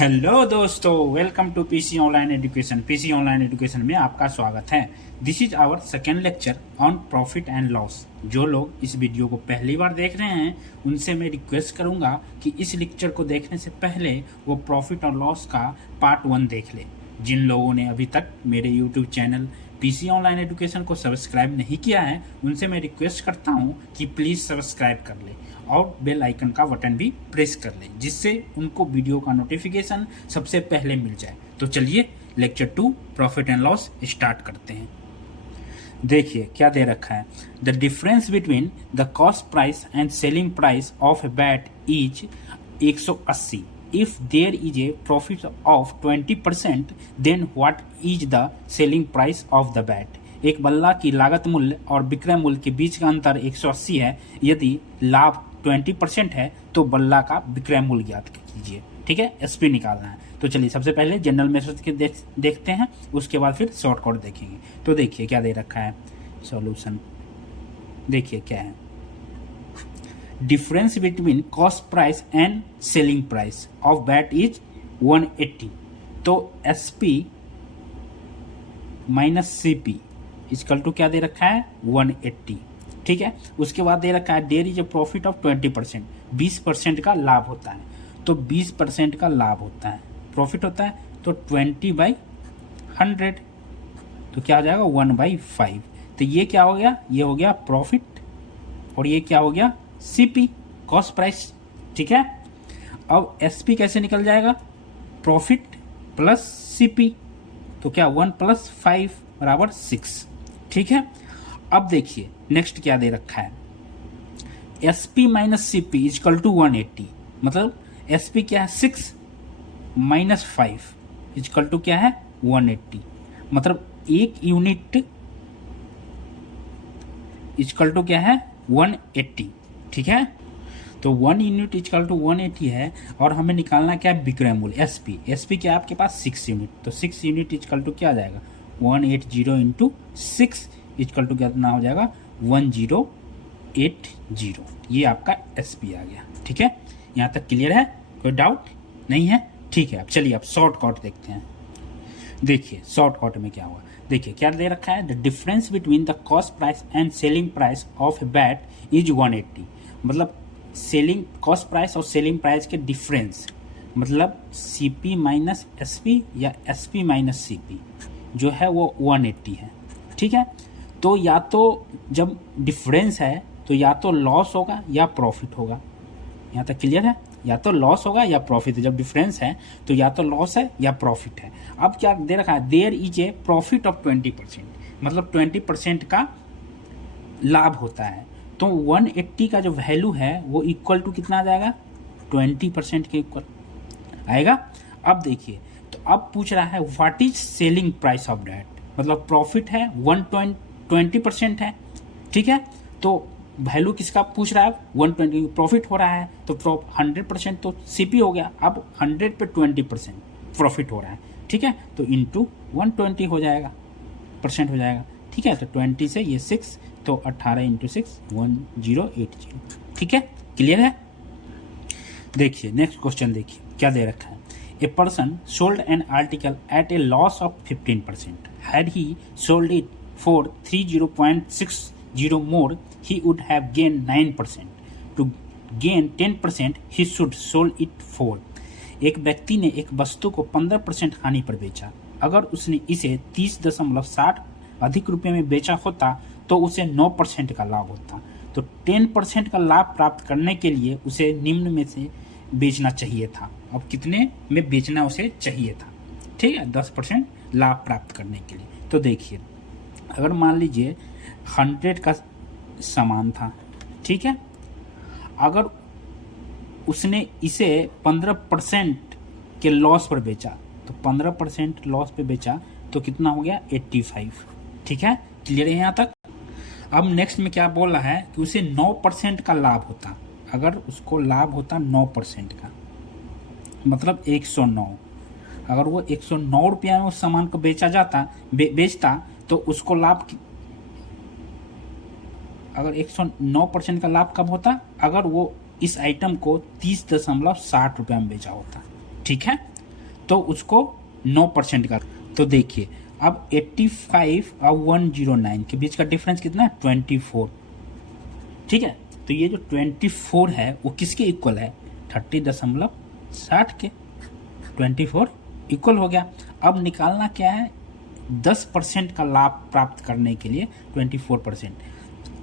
Hello दोस्तों, welcome to PC online education. PC online education में आपका स्वागत है। This is our second lecture on profit and loss. जो लोग इस वीडियो को पहली बार देख रहे हैं उनसे मैं रिक्वेस्ट करूंगा कि इस लेक्चर को देखने से पहले वो प्रॉफिट और लॉस का पार्ट 1 देख ले। जिन लोगों ने अभी तक मेरे YouTube channel PC online education को सब्सक्राइब नहीं किया है उनसे मैं रिक्वेस्ट करता हूं कि प्लीज़ सब्सक्राइब कर ले और बेल आइकन का बटन भी प्रेस कर ले, जिससे उनको वीडियो का नोटिफिकेशन सबसे पहले मिल जाए। तो चलिए lecture 2 profit and loss start करते हैं। देखिए क्या दे रखा है। The difference between the cost price and selling price of a bat is 180। If there is a profit of 20%, then what is the selling price of the bat? एक बल्ला की लागत मूल्य और विक्रय मूल्य के बीच का अंतर 180 है। यदि लाभ 20% है तो बल्ला का विक्रय मूल्य ज्ञात कीजिए। ठीक है, एसपी निकालना है। तो चलिए सबसे पहले जनरल मेथड के देखते हैं, उसके बाद फिर शॉर्टकट देखेंगे। तो देखिए क्या दे रखा है सॉल्यूशन। देखिए क्या है, difference between cost price and selling price of bat is 180। तो SP minus CP equal to क्या दे रखा है 180। ठीक है, उसके बाद दे रखा है there is a profit of 20%। 20% का लाभ होता है। तो 20% का लाभ होता है, प्रॉफिट होता है। तो 20/100 तो क्या हो जाएगा 1/5। तो ये क्या हो गया, ये हो गया प्रॉफिट और ये क्या हो गया सीपी कॉस्ट प्राइस। ठीक है, अब एसपी कैसे निकल जाएगा, प्रॉफिट प्लस सीपी। तो क्या 1 + 5 = 6। ठीक है, अब देखिए नेक्स्ट क्या दे रखा है, SP minus CP equal to 180। मतलब एसपी क्या है 6 माइनस 5 इजकल टू क्या है 180। मतलब एक यूनिट इजकल टू क्या है 180। ठीक है, तो 1 यूनिट इजकल टू 180 है और हमें निकालना क्या है विक्रय मूल्य एसपी। एसपी क्या है आपके पास 6 यूनिट। तो 6 यूनिट इजकल टू क्या आ जाएगा 180 इंटू 6 इजकल टू कितना हो जाएगा 1080। ये आपका एसपी आ गया। ठीक है, यहाँ तक क्लियर है, कोई डाउट नहीं है। ठीक है, अब चलिए अब शॉर्टकट देखते हैं। देखिए शॉर्टकट में क्या हुआ, देखिए क्या दे रखा है, the difference between the cost price and selling price of a bat is 180। मतलब सेलिंग कॉस्ट प्राइस और सेलिंग प्राइस के डिफरेंस, मतलब सीपी माइनस एसपी या एसपी माइनस सीपी जो है वो 180 है। ठीक है, तो या तो जब डिफरेंस है तो या तो लॉस होगा या प्रॉफिट होगा। यहाँ तक क्लियर है, या तो लॉस होगा या प्रॉफिट है। जब डिफरेंस है तो या तो लॉस है या प्रॉफिट है। अब क्या दे रखा है, there is a profit of 20%। मतलब 20% का लाभ होता है। तो 180 का जो वैल्यू है वो इक्वल टू कितना आ जाएगा 20% के इक्वल आएगा। अब देखिए, तो अब पूछ रहा है what is selling price of that. मतलब प्रॉफिट है 20% है। ठीक है, तो वैल्यू किसका पूछ रहा है 120, प्रॉफिट हो रहा है तो 100% तो सीपी हो गया। अब 100 पे 20% प्रॉफिट हो रहा है। ठीक है, तो इंटू 120 हो जाएगा, परसेंट हो जाएगा। ठीक है, तो 20 से ये 6 तो 18 इंटू 6 1080। ठीक है, क्लियर है। देखिए नेक्स्ट क्वेश्चन, देखिए क्या दे रखा है, a person sold an article at a loss of 15%। Had he sold it for 30.60 more, he would have gained 9%. To gain 10%, he should sold it for। एक व्यक्ति ने एक वस्तु को 15% हानि पर बेचा। अगर उसने इसे 30.60 अधिक रुपये में बेचा होता तो उसे 9% का लाभ होता। तो 10% का लाभ प्राप्त करने के लिए उसे निम्न में से बेचना चाहिए था। अब कितने में बेचना उसे चाहिए था, ठीक है, 10% लाभ प्राप्त करने के लिए। तो देखिए अगर मान लीजिए 100 का सामान था, ठीक है, अगर उसने इसे 15% के लॉस पर बेचा तो 15% लॉस पे बेचा तो कितना हो गया 85। ठीक है, क्लियर है यहाँ तक। अब नेक्स्ट में क्या बोल रहा है कि उसे 9% का लाभ होता। अगर उसको लाभ होता 9% का, मतलब 109। अगर वो 109 रुपया में उस सामान को बेचा जाता बेचता तो उसको लाभ, अगर 109% का लाभ कब होता, अगर वो इस आइटम को 30.60 रुपये में बेचा होता। ठीक है, तो उसको 9% का। तो देखिए अब 85 और 109 के बीच का डिफरेंस कितना है? 24। ठीक है, तो ये जो 24 है वो किसके इक्वल है? 30.60 के। 24 इक्वल हो गया। अब निकालना क्या है? 10% का लाभ प्राप्त करने के लिए 24%।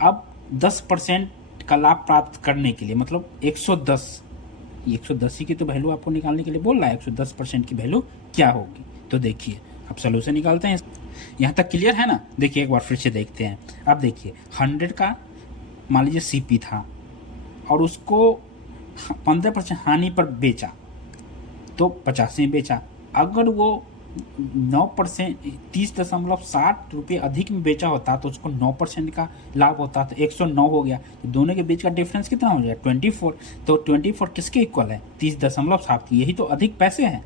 अब 10% का लाभ प्राप्त करने के लिए मतलब 110, 110 ही की तो वैल्यू आपको निकालने के लिए बोल रहा है। 110% की वैल्यू क्या होगी? तो देखिए अब सोल्यूशन निकालते हैं। यहाँ तक क्लियर है ना? देखिए एक बार फिर से देखते हैं। अब देखिए 100 का मान लीजिए सीपी था और उसको 15% हानि पर बेचा तो 50 में बेचा। अगर वो 9% 30.60 रुपये अधिक में बेचा होता तो उसको 9% का लाभ होता तो 109 हो गया। तो दोनों के बीच का डिफरेंस कितना हो जाएगा? 24। तो 24 किसके इक्वल है? 30.7 की। यही तो अधिक पैसे हैं।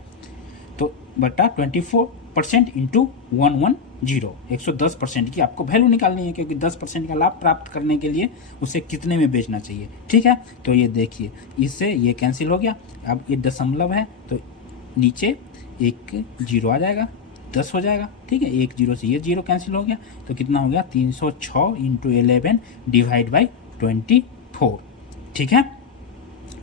तो बटा 24% इंटू 110, 110% की आपको वैल्यू निकालनी है, क्योंकि 10% का लाभ प्राप्त करने के लिए उसे कितने में बेचना चाहिए। ठीक है, तो ये देखिए इससे ये कैंसिल हो गया। अब ये दशमलव है तो नीचे एक जीरो आ जाएगा, 10 हो जाएगा। ठीक है, एक जीरो से ये जीरो कैंसिल हो गया तो कितना हो गया? 306 इंटू 11 डिवाइड बाई 24। ठीक है,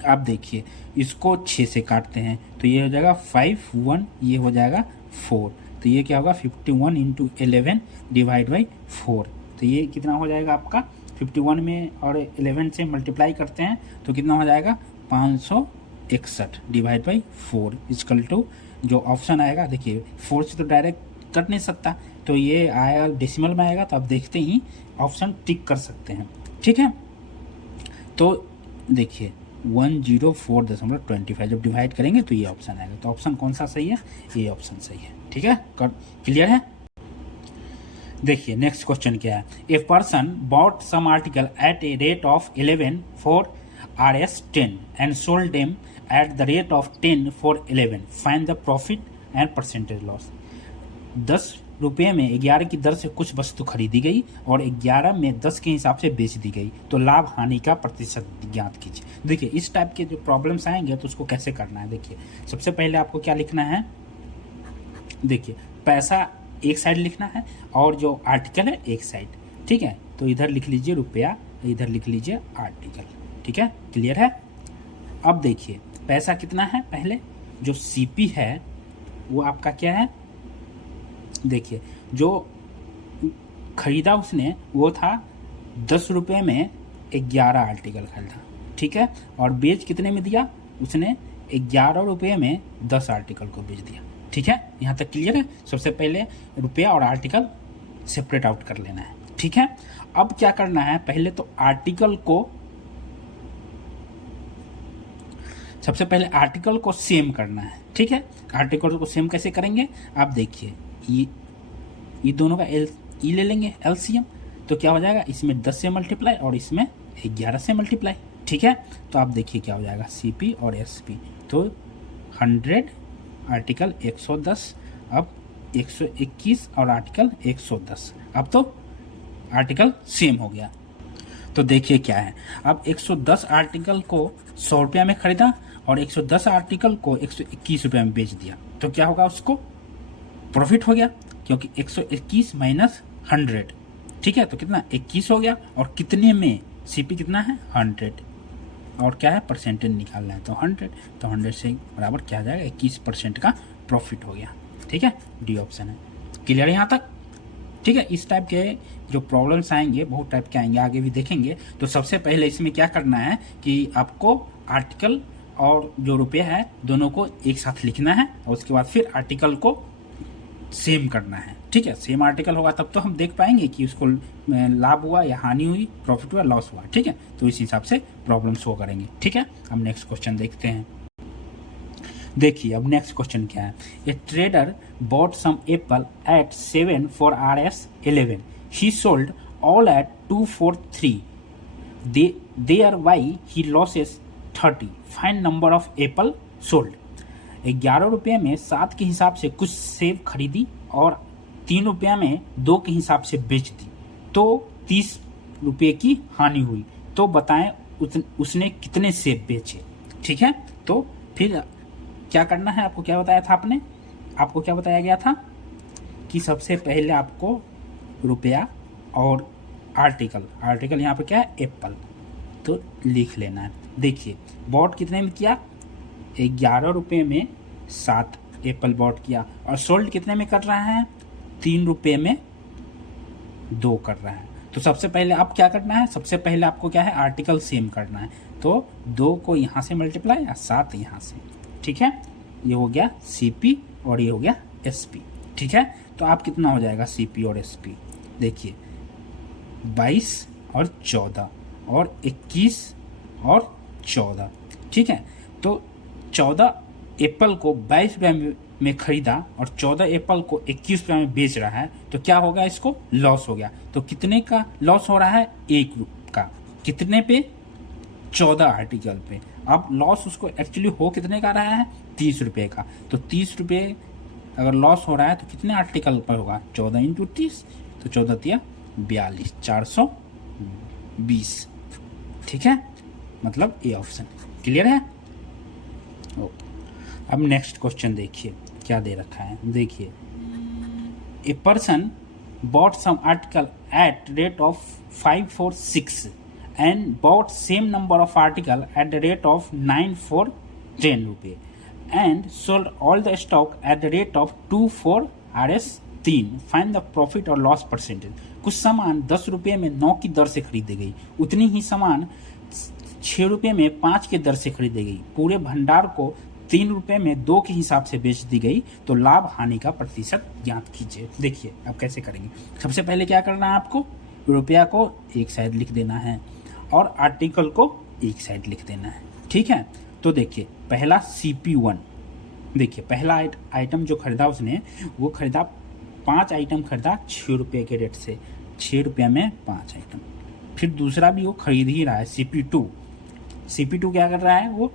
आप देखिए इसको 6 से काटते हैं तो ये हो जाएगा 5, 1, ये हो जाएगा 4। तो ये क्या होगा? 51 इंटू 11 डिवाइड बाई 4। तो ये कितना हो जाएगा आपका? 51 में और 11 से मल्टीप्लाई करते हैं तो कितना हो जाएगा? 561 डिवाइड बाई 4 इक्वल टू जो ऑप्शन आएगा। देखिए 4 से तो डायरेक्ट कट नहीं सकता, तो ये आएगा डेसिमल में आएगा। तो आप देखते ही ऑप्शन टिक कर सकते हैं। ठीक है, तो देखिए 104.25 जब डिवाइड करेंगे तो ये ऑप्शन आएगा। तो ऑप्शन कौन सा सही है? ये ऑप्शन सही है। ठीक है, क्लियर है? देखिए नेक्स्ट क्वेश्चन क्या है? A person bought some article at a rate of 11 for RS10 and sold them at the rate of 10 for 11। Find the profit and percentage loss. 10 रुपये में 11 की दर से कुछ वस्तु खरीदी गई और 11 में 10 के हिसाब से बेच दी गई, तो लाभ हानि का प्रतिशत ज्ञात कीजिए। देखिए इस टाइप के जो प्रॉब्लम्स आएंगे तो उसको कैसे करना है? देखिए सबसे पहले आपको क्या लिखना है? देखिए पैसा एक साइड लिखना है और जो आर्टिकल है एक साइड। ठीक है, तो इधर लिख लीजिए रुपया, इधर लिख लीजिए आर्टिकल। ठीक है, क्लियर है? अब देखिए पैसा कितना है? पहले जो सीपी है वो आपका क्या है? देखिए जो खरीदा उसने वो था 10 रुपये में 11 आर्टिकल खरीदा। ठीक है, और बेच कितने में दिया? उसने 11 रुपये में 10 आर्टिकल को बेच दिया। ठीक है, यहाँ तक क्लियर है? सबसे पहले रुपया और आर्टिकल सेपरेट आउट कर लेना है। ठीक है, अब क्या करना है? पहले तो आर्टिकल को, सबसे पहले आर्टिकल को सेम करना है। ठीक है, आर्टिकल को सेम कैसे करेंगे? आप देखिए ये दोनों का ई ले लेंगे एलसीएम, तो क्या हो जाएगा? इसमें 10 से मल्टीप्लाई और इसमें 11 से मल्टीप्लाई। ठीक है, तो आप देखिए क्या हो जाएगा? सीपी और एसपी, तो 100 आर्टिकल 110, अब 121 और आर्टिकल 110। अब तो आर्टिकल सेम हो गया। तो देखिए क्या है, अब 110 आर्टिकल को 100 रुपया में खरीदा और 110 आर्टिकल को 121 रुपया में बेच दिया, तो क्या होगा? उसको प्रॉफिट हो गया, क्योंकि 121 माइनस 100। ठीक है, तो कितना? 21 हो गया। और कितने में? सीपी कितना है? 100, और क्या है? परसेंटेज निकालना है तो 100, तो 100 से बराबर क्या आ जाएगा? 21% का प्रॉफिट हो गया। ठीक है, डी ऑप्शन है। क्लियर है यहाँ तक? ठीक है, इस टाइप के जो प्रॉब्लम्स आएंगे बहुत टाइप के आएंगे, आगे भी देखेंगे। तो सबसे पहले इसमें क्या करना है कि आपको आर्टिकल और जो रुपया है दोनों को एक साथ लिखना है और उसके बाद फिर आर्टिकल को सेम करना है। ठीक है, सेम आर्टिकल होगा तब तो हम देख पाएंगे कि उसको लाभ हुआ या हानि हुई, प्रॉफिट हुआ, लॉस हुआ। ठीक है, तो इस हिसाब से प्रॉब्लम शो करेंगे। ठीक है, अब नेक्स्ट क्वेश्चन देखते हैं। देखिए अब नेक्स्ट क्वेश्चन क्या है? A trader bought some apple at 7 for RS11, he sold all at 2 for 3, thereby he loses 30. Find number of apple sold. 11 रुपये में 7 के हिसाब से कुछ सेब खरीदी और 3 रुपया में 2 के हिसाब से बेच दी, तो 30 रुपये की हानि हुई। तो बताएं उसने कितने सेब बेचे। ठीक है, तो फिर क्या करना है आपको, क्या बताया था आपने, आपको क्या बताया गया था कि सबसे पहले आपको रुपया और आर्टिकल यहाँ पे क्या है, एप्पल, तो लिख लेना है। देखिए बॉट कितने में किया, 11 रुपये में 7 एप्पल बॉट किया, और सोल्ड कितने में कर रहा है, 3 रुपये में 2 कर रहा है। तो सबसे पहले आप क्या करना है, सबसे पहले आपको क्या है, आर्टिकल सेम करना है। तो 2 को यहाँ से मल्टीप्लाई और 7 यहाँ से, ठीक है। ये हो गया CP और ये हो गया SP, ठीक है। तो आप कितना हो जाएगा CP और SP, देखिए 22 और 14 और 21 और 14, ठीक है। तो 14 एप्पल को 22 रुपये में खरीदा और 14 एप्पल को 21 रुपये में बेच रहा है, तो क्या होगा, इसको लॉस हो गया। तो कितने का लॉस हो रहा है, 1 का, कितने पे, 14 आर्टिकल पे। अब लॉस उसको एक्चुअली हो कितने का रहा है, 30 रुपये का। तो 30 रुपये अगर लॉस हो रहा है तो कितने आर्टिकल पर होगा, 14 इंटू 30, तो 14 तिया 42, 420, ठीक है। मतलब ए ऑप्शन क्लियर है। अब नेक्स्ट क्वेश्चन देखिए क्या दे रखा है, देखिए a person bought some article at rate of 5 for 6 and bought same number of article at the rate of 9 for 10 रुपये and sold all the stock at the rate of 2 for RS 3, find the profit और loss percentage. कुछ सामान 10 रुपये में 9 की दर से खरीदी गई, उतनी ही सामान 6 रुपये में 5 के दर से खरीदी गई, पूरे भंडार को 3 रुपये में 2 के हिसाब से बेच दी गई, तो लाभ हानि का प्रतिशत ज्ञात कीजिए। देखिए अब कैसे करेंगे, सबसे पहले क्या करना है, आपको रुपया को एक साइड लिख देना है और आर्टिकल को एक साइड लिख देना है, ठीक है। तो देखिए पहला CP1, देखिए पहला आइटम जो खरीदा उसने, वो खरीदा 5 आइटम खरीदा 6 रुपये के रेट से, 6 रुपये में 5 आइटम। फिर दूसरा भी वो खरीद ही रहा है CP2 क्या कर रहा है, वो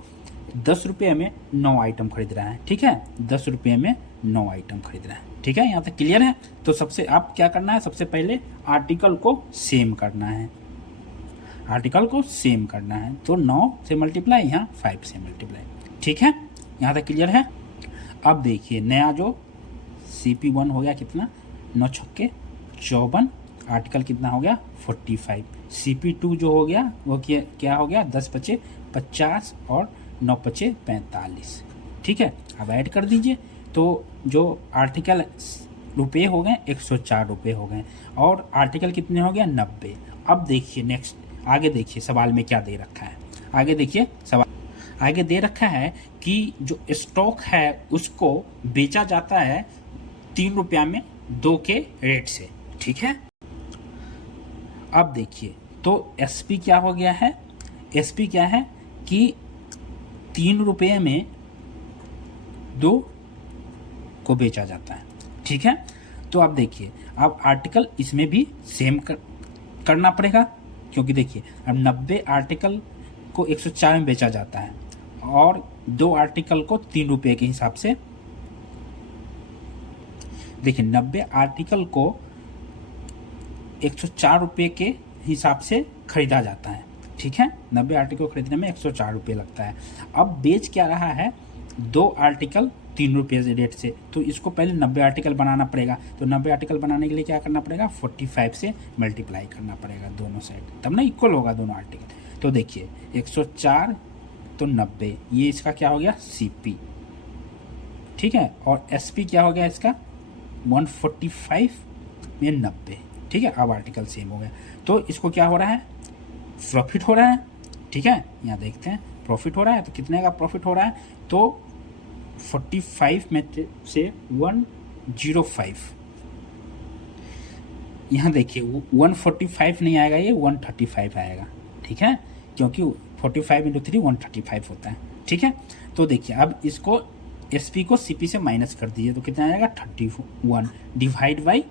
10 रुपये में 9 आइटम खरीद रहा है, ठीक है, 10 रुपये में 9 आइटम खरीद रहा है, ठीक है। यहाँ तक क्लियर है। तो सबसे आप क्या करना है, सबसे पहले आर्टिकल को सेम करना है, आर्टिकल को सेम करना है। तो 9 से मल्टीप्लाई, यहाँ 5 से मल्टीप्लाई, ठीक है। यहाँ तक क्लियर है। अब देखिए नया जो CP1 हो गया कितना, 9 छक्के 54, आर्टिकल कितना हो गया 45। CP2 जो हो गया वो क्या हो गया, 10 पचे 50 और 9 पचे 45, ठीक है। अब ऐड कर दीजिए, तो जो आर्टिकल रुपये हो गए 104 रुपये हो गए और आर्टिकल कितने हो गया 90। अब देखिए नेक्स्ट आगे देखिए सवाल में क्या दे रखा है, आगे देखिए सवाल आगे दे रखा है कि जो स्टॉक है उसको बेचा जाता है 3 रुपया में 2 के रेट से, ठीक है। अब देखिए तो SP क्या हो गया है, SP क्या है कि 3 रुपये में 2 को बेचा जाता है, ठीक है। तो अब देखिए अब आर्टिकल इसमें भी सेम करना पड़ेगा, क्योंकि देखिए अब 90 आर्टिकल को 104 में बेचा जाता है और 2 आर्टिकल को 3 रुपये के हिसाब से, देखिए 90 आर्टिकल को 104 रुपये के हिसाब से खरीदा जाता है, ठीक है। 90 आर्टिकल खरीदने में 104 रुपये लगता है। अब बेच क्या रहा है, 2 आर्टिकल 3 रुपये रेट से, तो इसको पहले 90 आर्टिकल बनाना पड़ेगा। तो 90 आर्टिकल बनाने के लिए क्या करना पड़ेगा, 45 से मल्टीप्लाई करना पड़ेगा दोनों साइड, तब ना इक्वल होगा दोनों आर्टिकल। तो देखिए 104 तो 90, ये इसका क्या हो गया CP, ठीक है। और SP क्या हो गया इसका 145 में 90, ठीक है। अब आर्टिकल सेम हो गया, तो इसको क्या हो रहा है, प्रॉफिट हो रहा है, ठीक है। यहाँ देखते हैं प्रॉफिट हो रहा है, तो कितने का प्रॉफिट हो रहा है, तो 45 में से 105, यहाँ देखिए 145 नहीं आएगा, ये 135 आएगा, ठीक है, क्योंकि 45 इंटू 3 135 होता है, ठीक है। तो देखिए अब इसको SP को CP से माइनस कर दीजिए, तो कितना आएगा 31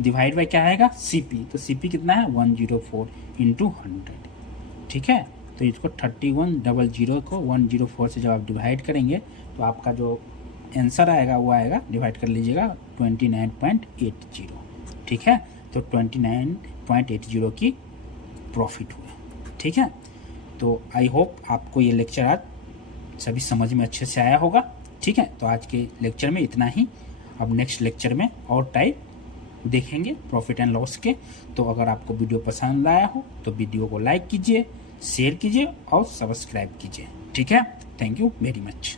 डिवाइड बाई क्या आएगा CP, तो CP कितना है 104 इंटू 100, ठीक है। तो इसको 3100 को 104 से जब आप डिवाइड करेंगे तो आपका जो आंसर आएगा वो आएगा, डिवाइड कर लीजिएगा 29.80, ठीक है। तो 29.80 की प्रॉफिट हुआ, ठीक है। तो आई होप आपको ये लेक्चर आज सभी समझ में अच्छे से आया होगा। ठीक है, तो आज के लेक्चर में इतना ही। अब नेक्स्ट लेक्चर में और टाइप देखेंगे प्रॉफिट एंड लॉस के। तो अगर आपको वीडियो पसंद आया हो तो वीडियो को लाइक कीजिए, शेयर कीजिए और सब्सक्राइब कीजिए। ठीक है, थैंक यू वेरी मच।